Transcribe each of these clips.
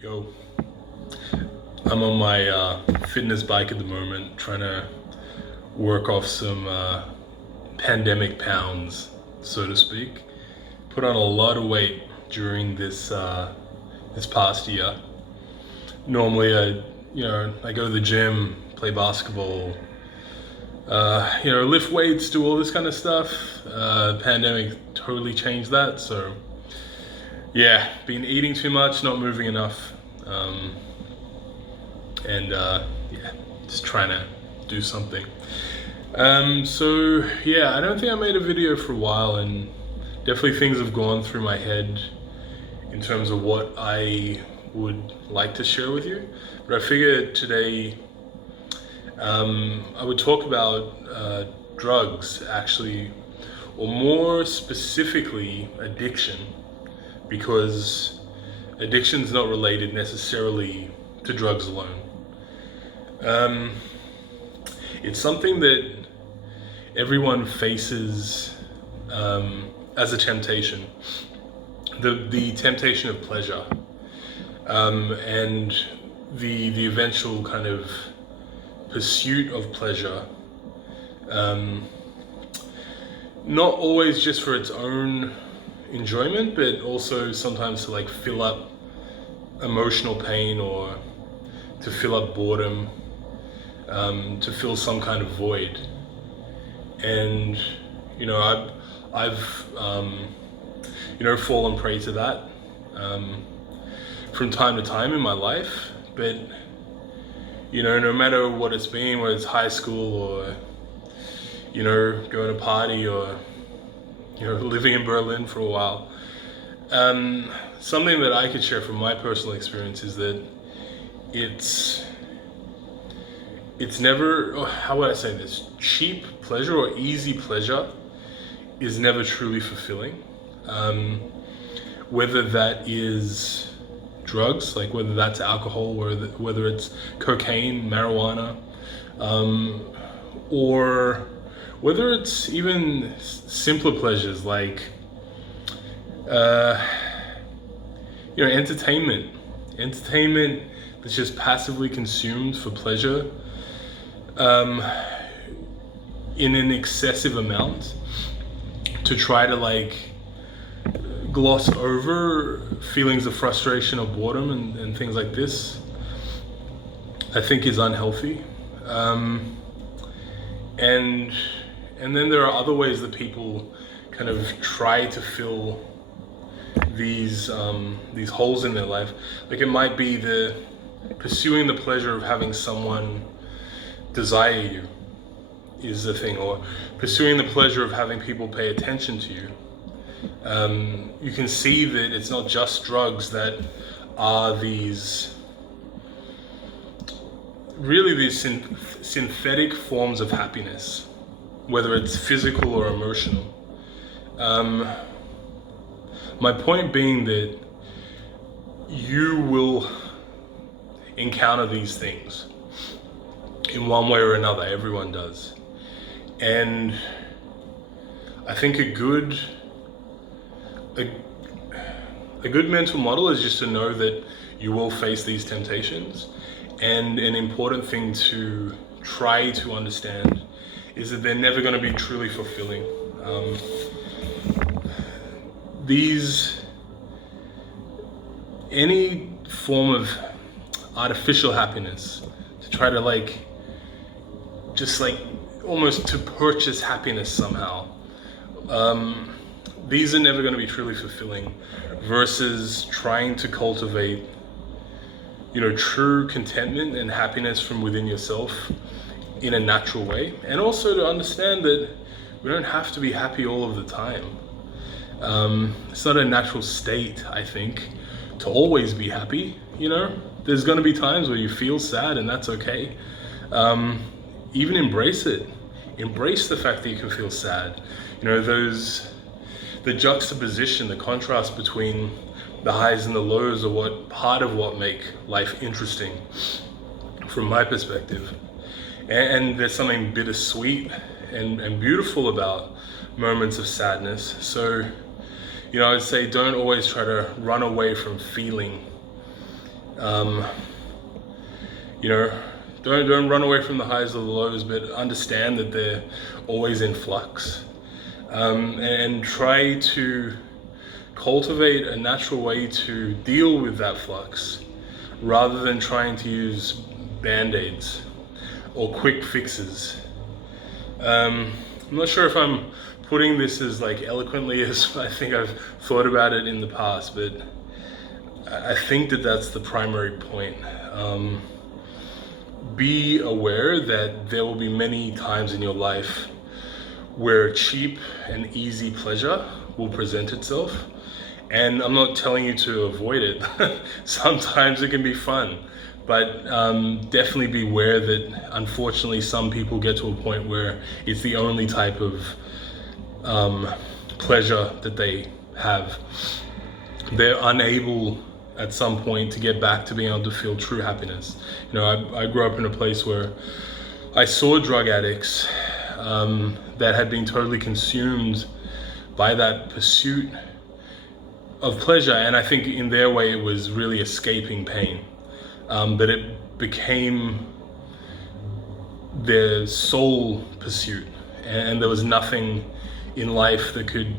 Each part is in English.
Yo, I'm on my fitness bike at the moment, trying to work off some pandemic pounds, so to speak. Put on a lot of weight during this past year. Normally, I go to the gym, play basketball, lift weights, do all this kind of stuff. Pandemic totally changed that, so yeah, been eating too much, not moving enough. Um, and just trying to do something. So yeah, I don't think I made a video for a while, and definitely things have gone through my head in terms of what I would like to share with you. But I figured today I would talk about drugs, actually, or more specifically, addiction, because addiction's not related necessarily to drugs alone. Um, it's something that everyone faces as a temptation, the temptation of pleasure, and the eventual kind of pursuit of pleasure. Um, Not always just for its own enjoyment, but also sometimes to like fill up emotional pain, or to fill up boredom, to fill some kind of void. And I've fallen prey to that from time to time in my life. But no matter what it's been, whether it's high school or going to party, or living in Berlin for a while, something that I could share from my personal experience is that it's never, how would I say this? Cheap pleasure or easy pleasure is never truly fulfilling. Whether that is drugs, like whether that's alcohol, or whether it's cocaine, marijuana, or whether it's even simpler pleasures like, entertainment. Entertainment that's just passively consumed for pleasure, in an excessive amount, to try to like gloss over feelings of frustration or boredom and things like this, I think is unhealthy. And then there are other ways that people kind of try to fill these holes in their life. Like it might be the pursuing the pleasure of having someone desire you is the thing, or pursuing the pleasure of having people pay attention to you. You can see that it's not just drugs that are these synthetic forms of happiness, whether it's physical or emotional. My point being that you will encounter these things in one way or another. Everyone does. And I think a good mental model is just to know that you will face these temptations. And an important thing to try to understand is that they're never going to be truly fulfilling. Any form of artificial happiness, to try to just almost to purchase happiness somehow, these are never going to be truly fulfilling, versus trying to cultivate true contentment and happiness from within yourself in a natural way. And also to understand that we don't have to be happy all of the time. It's not a natural state, I think, to always be happy. There's going to be times where you feel sad, and that's okay. Even embrace it. Embrace the fact that you can feel sad. The juxtaposition, the contrast between the highs and the lows are part of what make life interesting from my perspective. And there's something bittersweet and beautiful about moments of sadness. So, I would say don't always try to run away from feeling You know, don't run away from the highs or the lows, but understand that they're always in flux, and try to cultivate a natural way to deal with that flux rather than trying to use band-aids or quick fixes. I'm not sure if I'm putting this as like eloquently as I think I've thought about it in the past, but I think that that's the primary point. Be aware that there will be many times in your life where cheap and easy pleasure will present itself. And I'm not telling you to avoid it. Sometimes it can be fun, but definitely be aware that unfortunately some people get to a point where it's the only type of pleasure that they have. They're unable at some point to get back to being able to feel true happiness. You know, I grew up in a place where I saw drug addicts that had been totally consumed by that pursuit of pleasure, and I think in their way it was really escaping pain, but it became their sole pursuit, and there was nothing in life that could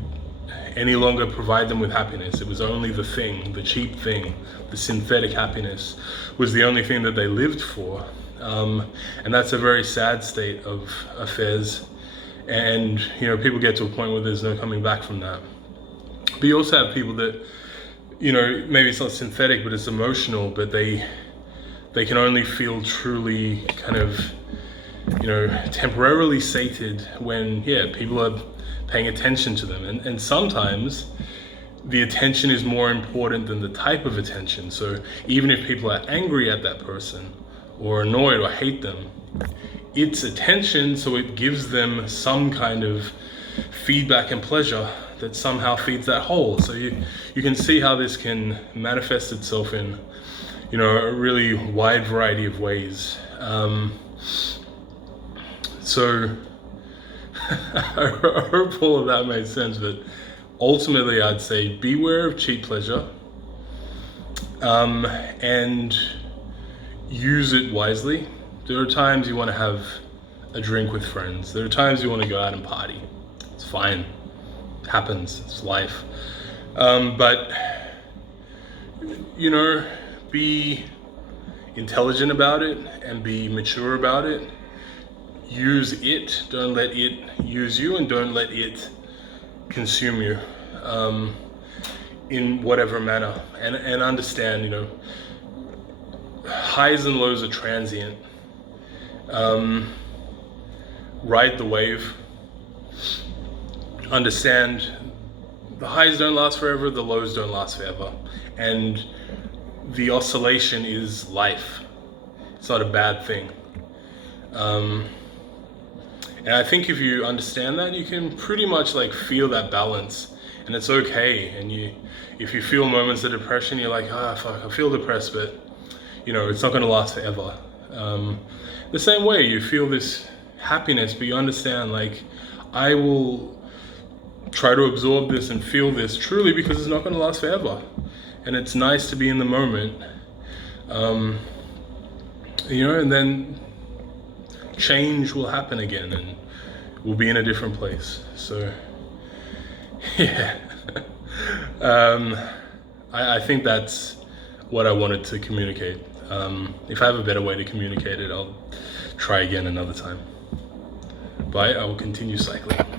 any longer provide them with happiness. It was only the thing, the cheap thing, the synthetic happiness was the only thing that they lived for. And that's a very sad state of affairs. And, you know, people get to a point where there's no coming back from that. But you also have people that, you know, maybe it's not synthetic, but it's emotional, but they can only feel truly kind of, you know, temporarily sated when, people are paying attention to them. And sometimes the attention is more important than the type of attention. So even if people are angry at that person or annoyed or hate them, it's attention, so it gives them some kind of feedback and pleasure that somehow feeds that hole. So you can see how this can manifest itself in, you know, a really wide variety of ways. So I hope all of that made sense, but ultimately I'd say beware of cheap pleasure, and use it wisely. There are times you want to have a drink with friends. There are times you want to go out and party. It's fine. It happens. It's life. But, you know, be intelligent about it and be mature about it. Use it, don't let it use you, and don't let it consume you in whatever manner. And understand, you know, highs and lows are transient. Ride the wave. Understand the highs don't last forever, the lows don't last forever. And the oscillation is life. It's not a bad thing. And I think if you understand that, you can pretty much like feel that balance, and it's okay. And if you feel moments of depression, you're like, fuck, I feel depressed, but you know, it's not going to last forever. The same way you feel this happiness, but you understand, like, I will try to absorb this and feel this truly because it's not going to last forever. And it's nice to be in the moment, you know, and then change will happen again and we'll be in a different place. So yeah, I think that's what I wanted to communicate. If I have a better way to communicate it, I'll try again another time. But I will continue cycling.